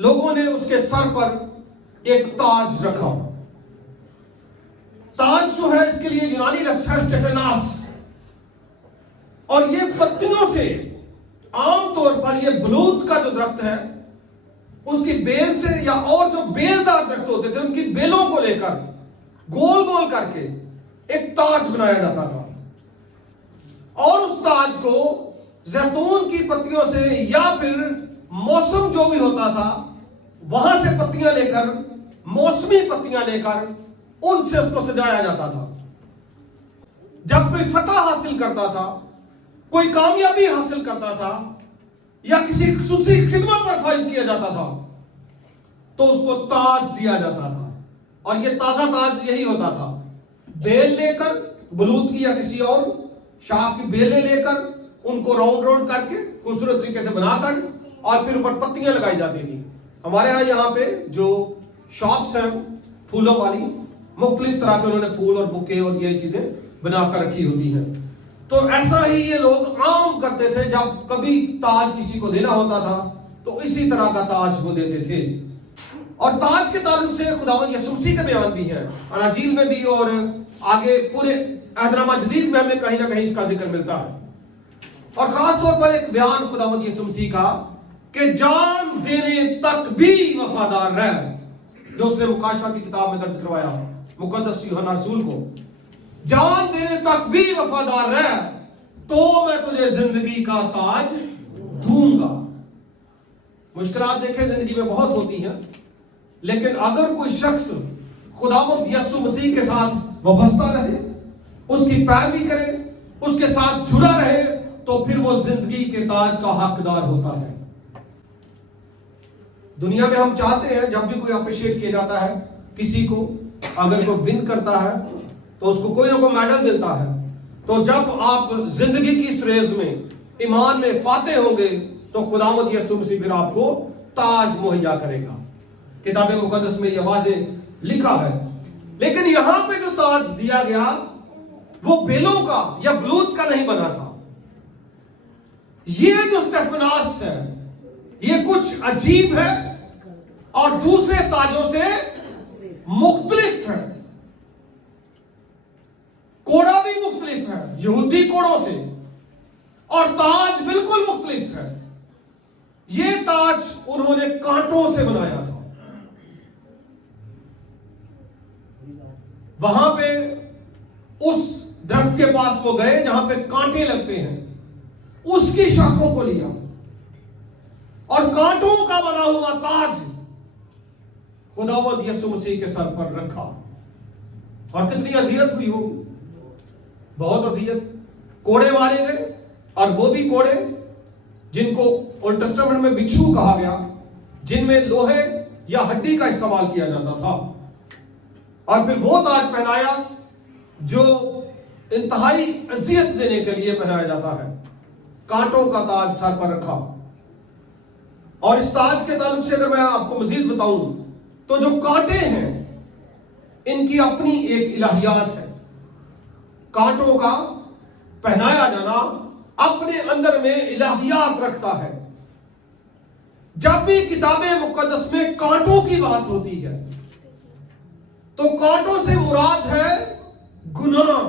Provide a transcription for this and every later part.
لوگوں نے اس کے سر پر ایک تاج رکھا. تاج جو ہے اس کے لیے یونانی لفظ ہے اسٹیفناس, اور یہ پتیوں سے, عام طور پر یہ بلوت کا جو درخت ہے اس کی بیل سے, یا اور جو بیل دار درخت ہوتے تھے ان کی بیلوں کو لے کر گول گول کر کے ایک تاج بنایا جاتا تھا, اور اس تاج کو زیتون کی پتیوں سے یا پھر موسم جو بھی ہوتا تھا وہاں سے پتیاں لے کر, موسمی پتیاں لے کر ان سے اس کو سجایا جاتا تھا. جب کوئی فتح حاصل کرتا تھا, کوئی کامیابی حاصل کرتا تھا, یا کسی خصوصی خدمت پر فائز کیا جاتا تھا تو اس کو تاج دیا جاتا تھا. اور یہ تازہ تاج یہی ہوتا تھا, بیل لے کر, بلوت کی یا کسی اور شاخ کی بیلیں لے کر ان کو راؤنڈ راؤنڈ کر کے خوبصورت طریقے سے بنا کر اور پھر اوپر پتیاں لگائی جاتی تھی. ہمارے یہاں پہ جو شاپس ہیں پھولوں والی, مختلف طرح کے انہوں نے پھول اور بکے اور یہ چیزیں بنا کر رکھی ہوتی ہیں. تو ایسا ہی یہ لوگ عام کرتے تھے, جب کبھی تاج کسی کو دینا ہوتا تھا تو اسی طرح کا تاج وہ دیتے تھے. اور تاج کے تعلق سے خداوند یسوع مسیح کے بیان بھی ہیں, اناجیل میں بھی اور آگے پورے عہد نامہ جدید میں ہمیں کہیں نہ کہیں اس کا ذکر ملتا ہے. اور خاص طور پر ایک بیان خداوند یسوع مسیح کا کہ جان دینے تک بھی وفادار رہ, جو اس نے مکاشفہ کی کتاب میں درج کروایا مقدس یوحنا رسول کو, جان دینے تک بھی وفادار رہ تو میں تجھے زندگی کا تاج دوں گا. مشکلات دیکھیں زندگی میں بہت ہوتی ہیں, لیکن اگر کوئی شخص خداوند یسوع مسیح کے ساتھ وابستہ رہے, اس کی پیروی کرے, اس کے ساتھ جڑا رہے, تو پھر وہ زندگی کے تاج کا حقدار ہوتا ہے. دنیا میں ہم چاہتے ہیں جب بھی کوئی اپریشیٹ کیا جاتا ہے کسی کو, اگر کوئی ون کرتا ہے تو اس کو کوئی نہ کوئی میڈل ملتا ہے. تو جب آپ زندگی کی اس ریس میں ایمان میں فاتح ہوں گے تو خداوند یسوع مسیح پھر آپ کو تاج مہیا کرے گا. کتاب مقدس میں یہ واضح لکھا ہے. لیکن یہاں پہ جو تاج دیا گیا وہ بیلوں کا یا بلوت کا نہیں بنا تھا. یہ جو اسٹیفناس ہے یہ کچھ عجیب ہے اور دوسرے تاجوں سے مختلف ہے. کوڑا بھی مختلف ہے یہودی کوڑوں سے, اور تاج بالکل مختلف ہے. یہ تاج انہوں نے کانٹوں سے بنایا تھا. وہاں پہ اس درخت کے پاس وہ گئے جہاں پہ کانٹے لگتے ہیں, اس کی شاخوں کو لیا اور کانٹوں کا بنا ہوا تاج خداوند یسوع مسیح کے سر پر رکھا. اور کتنی اذیت ہوئی ہوگی, بہت اذیت. کوڑے مارے گئے, اور وہ بھی کوڑے جن کو اولڈ ٹیسٹمنٹ میں بچھو کہا گیا, جن میں لوہے یا ہڈی کا استعمال کیا جاتا تھا. اور پھر وہ تاج پہنایا جو انتہائی اذیت دینے کے لیے پہنایا جاتا ہے. کانٹوں کا تاج سر پر رکھا. اور اس تاج کے تعلق سے اگر میں آپ کو مزید بتاؤں تو جو کانٹے ہیں ان کی اپنی ایک الہیات ہے. کانٹوں کا پہنایا جانا اپنے اندر میں الہیات رکھتا ہے. جب بھی کتاب مقدس میں کانٹوں کی بات ہوتی ہے تو کانٹوں سے مراد ہے گناہ.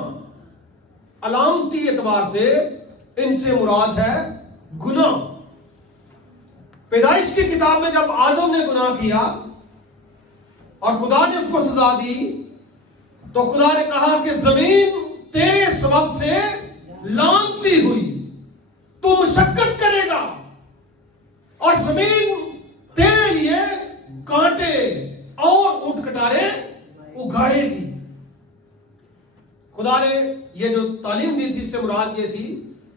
علامتی اعتبار سے ان سے مراد ہے گناہ. پیدائش کی کتاب میں جب آدم نے گناہ کیا اور خدا نے اس کو سزا دی تو خدا نے کہا کہ زمین تیرے سبب سے لعنتی ہوئی, تو مشقت کرے گا اور زمین تیرے لیے کانٹے اور اونٹ کٹارے اگائے گی. خدا نے یہ جو تعلیم دی تھی اس سے مراد یہ تھی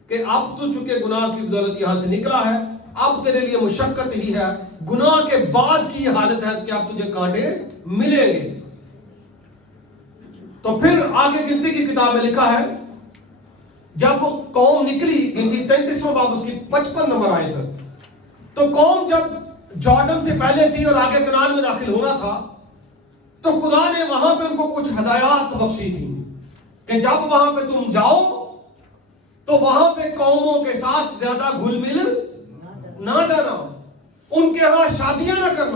کہ اب تو چونکہ گناہ کی بدولت یہاں سے نکلا ہے, اب تیرے لیے مشقت ہی ہے. گناہ کے بعد کی یہ حالت ہے کہ اب تجھے کانٹے ملیں گے. تو پھر آگے گنتی کی کتاب میں لکھا ہے جب قوم نکلی, گنتی 33واں باب اس کی 55 نمبر آیت, تو قوم جب جارڈن سے پہلے تھی اور آگے کنعان میں داخل ہونا تھا تو خدا نے وہاں پہ ان کو کچھ ہدایات بخشی تھی کہ جب وہاں پہ تم جاؤ تو وہاں پہ قوموں کے ساتھ زیادہ گھل مل نہ جانا, ان کے ہاں شادیاں نہ کرنا,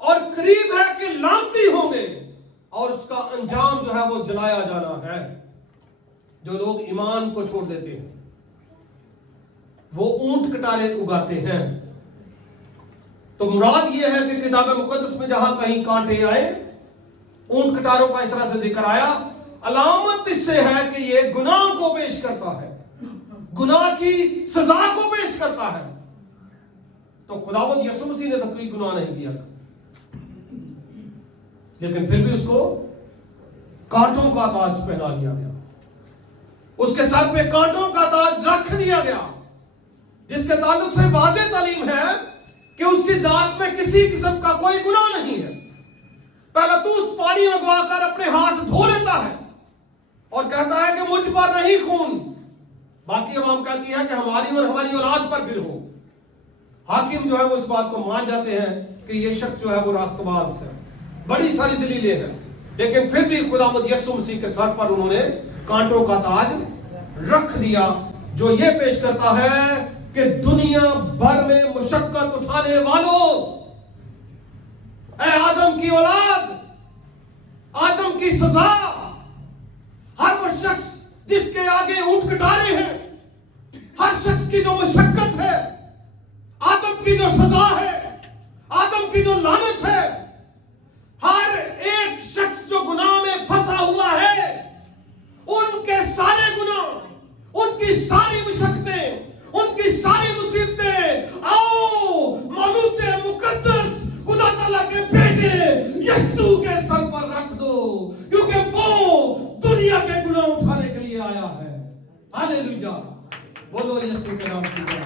اور قریب ہے کہ لانتی ہوں گے اور اس کا انجام جو ہے وہ جلایا جانا ہے. جو لوگ ایمان کو چھوڑ دیتے ہیں وہ اونٹ کٹارے اگاتے ہیں. تو مراد یہ ہے کہ کتاب مقدس میں جہاں کہیں کانٹے آئے, اونٹ کٹاروں کا اس طرح سے ذکر آیا, علامت اس سے ہے کہ یہ گناہ کو پیش کرتا ہے, گناہ کی سزا کو پیش کرتا ہے. تو خداوند یسوع مسیح نے تو کوئی گناہ نہیں کیا تھا, لیکن پھر بھی اس کو کانٹوں کا تاج پہنا دیا گیا, اس کے سر پہ کانٹوں کا تاج رکھ دیا گیا, جس کے تعلق سے واضح تعلیم ہے کہ اس کی ذات میں کسی قسم کا کوئی گناہ نہیں ہے. پہلا تو اس پانی میں گوا کر اپنے ہاتھ دھو لیتا ہے اور کہتا ہے کہ مجھ پر نہیں خون. باقی عوام کہتی ہے کہ ہماری اور ہماری اولاد پر بھی ہو. حاکم جو ہے وہ اس بات کو مان جاتے ہیں کہ یہ شخص جو ہے وہ راست باز ہے, بڑی ساری دلیلیں ہیں, لیکن پھر بھی خداوند یسوع مسیح کے سر پر انہوں نے کانٹوں کا تاج رکھ دیا, جو یہ پیش کرتا ہے کہ دنیا بھر میں مشقت اٹھانے والوں, اے آدم کی اولاد, آدم کی سزا, ہر وہ شخص جس کے آگے اونٹ کٹارے ہیں, ہر شخص کی جو مشقت ہے, آدم کی جو سزا ہے, آدم کی جو لعنت ہے, ہر ایک شخص جو گناہ میں پھنسا ہوا ہے, ان کے سارے گناہ, ان کی ساری مشقتیں, ان کی ساری مصیبتیں آؤ مولود مقدس خدا تعالیٰ کے بیٹے یسوع کے سر پر رکھ دو, کیونکہ وہ دنیا کے گناہ اٹھانے کے لیے آیا ہے. ہاللیلویا, بولو یسوع کے نام کی.